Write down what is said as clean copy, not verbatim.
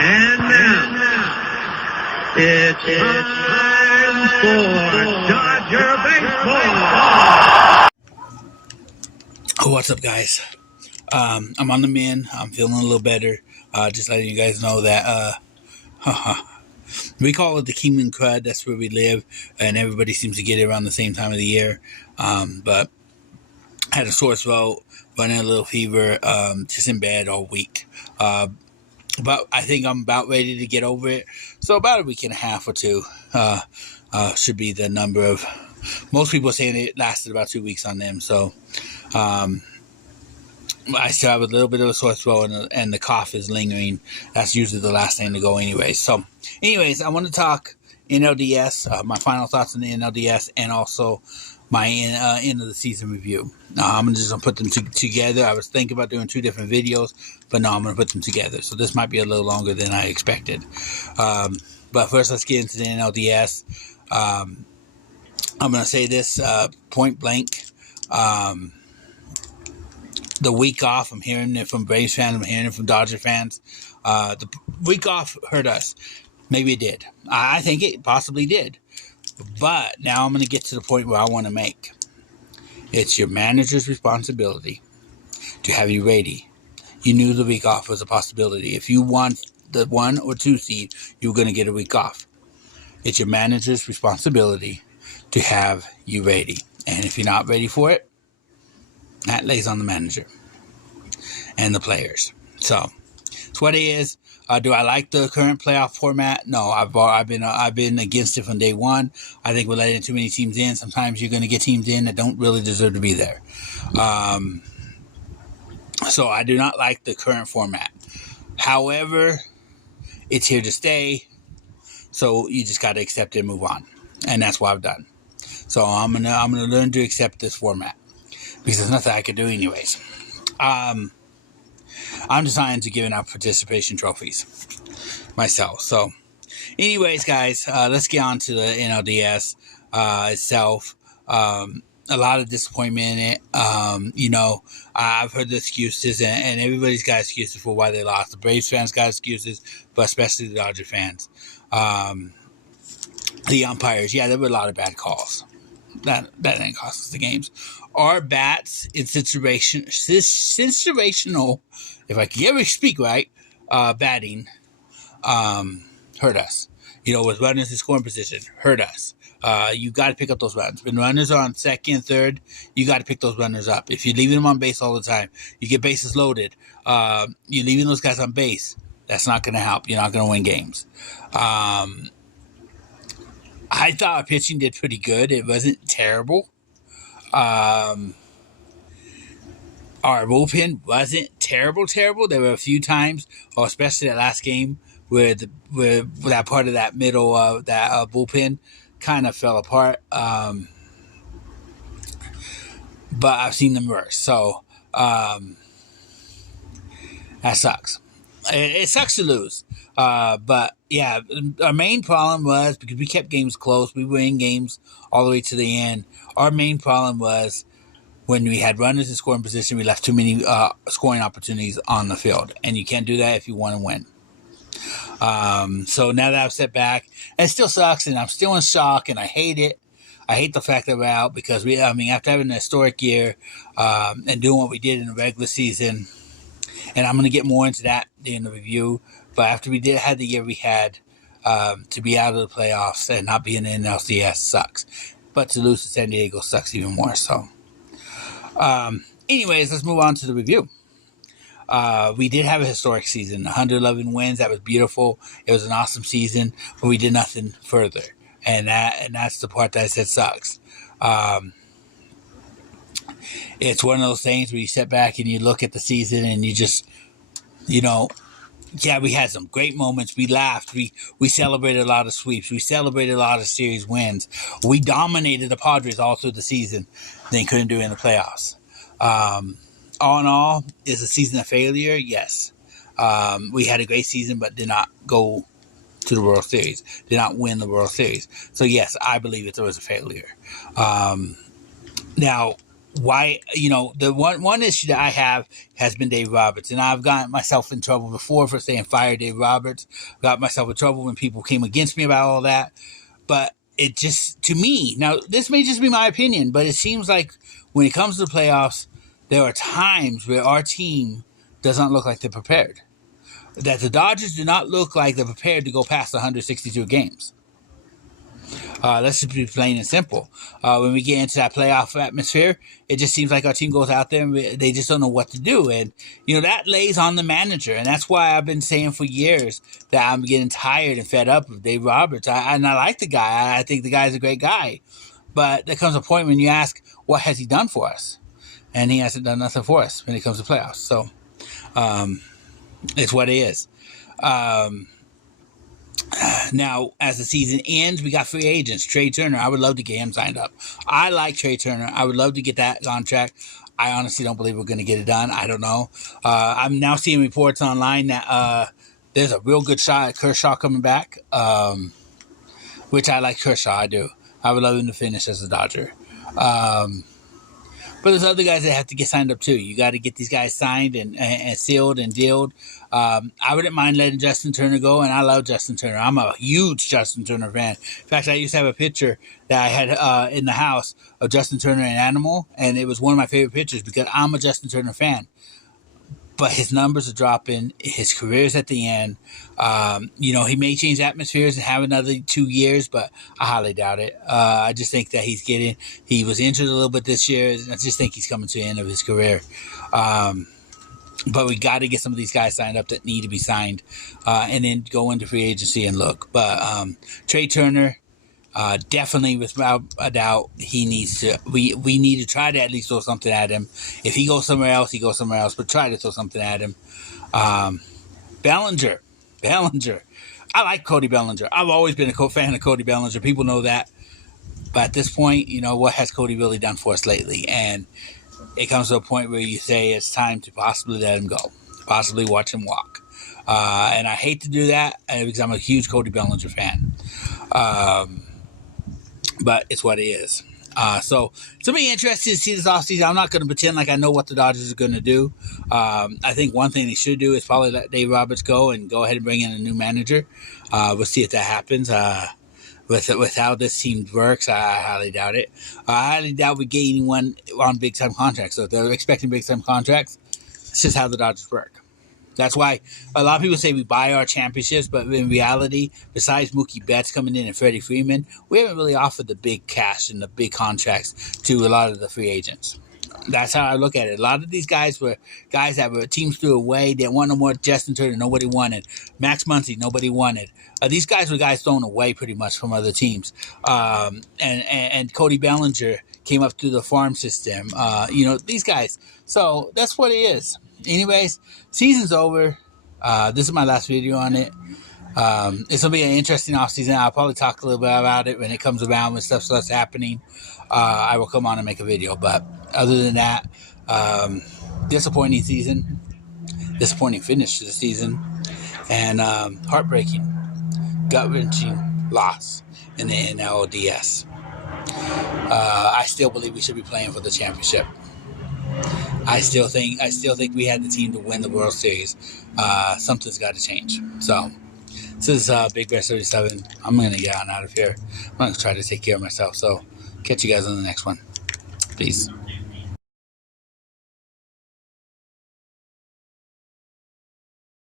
And now, it's time for Dodger Baseball. What's up, guys? I'm on the mend. I'm feeling a little better. Just letting you guys know that we call it the Kingman Crud. That's where we live, and everybody seems to get it around the same time of the year. But I had a sore throat, running a little fever, just in bed all week. But I think I'm about ready to get over it. So about a week and a half or two should be the number of. Most people are saying it lasted about 2 weeks on them. So I still have a little bit of a sore throat, and the cough is lingering. That's usually the last thing to go anyway. So anyways, I want to talk NLDS, my final thoughts on the NLDS, and also my end of the season review. I'm just going to put them together. I was thinking about doing 2 different videos, but no, I'm going to put them together. So this might be a little longer than I expected. But first, let's get into the NLDS. I'm going to say this point blank. The week off, I'm hearing it from Braves fans, I'm hearing it from Dodger fans. The week off hurt us. Maybe it did. I think it possibly did. But now I'm going to get to the point where I want to make. It's your manager's responsibility to have you ready. You knew the week off was a possibility. If you want the 1 or 2 seed, you're going to get a week off. It's your manager's responsibility to have you ready. And if you're not ready for it, that lays on the manager and the players. So it's what it is. Do I like the current playoff format? No, I've been against it from day one. I think we're letting too many teams in. Sometimes you're going to get teams in that don't really deserve to be there. So I do not like the current format. However, it's here to stay. So you just got to accept it and move on. And that's what I've done. So I'm gonna learn to accept this format because there's nothing I can do anyways. I'm deciding to give out participation trophies myself. So anyways, guys, let's get on to the NLDS itself. A lot of disappointment in it. I've heard the excuses, and everybody's got excuses for why they lost. The Braves fans got excuses, but especially the Dodger fans. The umpires, yeah, there were a lot of bad calls. That didn't cost us the games. Our bats in situational, if I can ever speak right, batting hurt us. With runners in scoring position, hurt us. You got to pick up those runs. When runners are on second, third, you got to pick those runners up. If you're leaving them on base all the time, you get bases loaded. You're leaving those guys on base. That's not going to help. You're not going to win games. I thought our pitching did pretty good. It wasn't terrible. Our bullpen wasn't terrible. There were a few times, or especially that last game, where that part of that middle of that bullpen kind of fell apart. But I've seen them worse. So that sucks. It sucks to lose. But yeah, our main problem was because we kept games close. We were in games all the way to the end. Our main problem was when we had runners in scoring position, we left too many scoring opportunities on the field. And you can't do that if you want to win. So now that I've stepped back, it still sucks, and I'm still in shock, and I hate it. I hate the fact that we're out because after having a historic year and doing what we did in the regular season, and I'm going to get more into that in the review. But after we had the year we had, to be out of the playoffs and not be in the NLDS sucks. But to lose to San Diego sucks even more. So, anyways, let's move on to the review. We did have a historic season, 111 wins. That was beautiful. It was an awesome season, but we did nothing further. And that's the part that I said sucks. It's one of those things where you sit back and you look at the season and you just, yeah, we had some great moments. We laughed. We celebrated a lot of sweeps. We celebrated a lot of series wins. We dominated the Padres all through the season. They couldn't do it in the playoffs. All in all, is the season a failure? Yes. We had a great season, but did not go to the World Series. Did not win the World Series. So, yes, I believe that there was a failure. Now, why, the one issue that I have has been Dave Roberts, and I've gotten myself in trouble before for saying fire Dave Roberts. Got myself in trouble when people came against me about all that. But it just, to me, now this may just be my opinion, but it seems like when it comes to the playoffs, there are times where our team does not look like they're prepared. That the Dodgers do not look like they're prepared to go past 162 games. Let's just be plain and simple. When we get into that playoff atmosphere, it just seems like our team goes out there and they just don't know what to do. And, that lays on the manager. And that's why I've been saying for years that I'm getting tired and fed up of Dave Roberts. I like the guy. I think the guy's a great guy. But there comes a point when you ask, what has he done for us? And he hasn't done nothing for us when it comes to playoffs. So it's what it is. Now, as the season ends, we got free agents. Trey Turner, I would love to get him signed up. I like Trey Turner. I would love to get that contract. I honestly don't believe we're going to get it done. I don't know. I'm now seeing reports online that there's a real good shot at Kershaw coming back, which I like Kershaw. I do. I would love him to finish as a Dodger. But there's other guys that have to get signed up too. You got to get these guys signed and sealed and dealed. I wouldn't mind letting Justin Turner go, and I love Justin Turner. I'm a huge Justin Turner fan. In fact, I used to have a picture that I had in the house of Justin Turner and Animal, and it was one of my favorite pictures because I'm a Justin Turner fan. But his numbers are dropping. His career's at the end. He may change atmospheres and have another 2 years, but I highly doubt it. I just think that he was injured a little bit this year. I just think he's coming to the end of his career. But we got to get some of these guys signed up that need to be signed, and then go into free agency and look. But Trey Turner, definitely, without a doubt, he needs to. We need to try to at least throw something at him. If he goes somewhere else, he goes somewhere else. But try to throw something at him. Bellinger. I like Cody Bellinger. I've always been a fan of Cody Bellinger. People know that. But at this point, what has Cody really done for us lately? And it comes to a point where you say it's time to possibly let him go, possibly watch him walk. And I hate to do that because I'm a huge Cody Bellinger fan. But it's what it is. So it's going to be interesting to see this offseason. I'm not going to pretend like I know what the Dodgers are going to do. I think one thing they should do is probably let Dave Roberts go and go ahead and bring in a new manager. We'll see if that happens. With how this team works, I highly doubt it. I highly doubt we get anyone on big-time contracts. So if they're expecting big-time contracts, it's just how the Dodgers work. That's why a lot of people say we buy our championships, but in reality, besides Mookie Betts coming in and Freddie Freeman, we haven't really offered the big cash and the big contracts to a lot of the free agents. That's how I look at it. A lot of these guys were guys that were teams threw away. They didn't want no more. Justin Turner, nobody wanted. Max Muncy, nobody wanted. These guys were guys thrown away pretty much from other teams. And Cody Bellinger came up through the farm system. These guys. So that's what it is. Anyways, season's over. This is my last video on it. It's going to be an interesting offseason. I'll probably talk a little bit about it when it comes around, when stuff starts happening. I will come on and make a video. But other than that, disappointing season. Disappointing finish to the season. And heartbreaking, gut-wrenching loss in the NLDS. I still believe we should be playing for the championship. I still think we had the team to win the World Series. Something's got to change. So this is Big Bear 37. I'm going to get on out of here. I'm going to try to take care of myself. So catch you guys on the next one. Peace.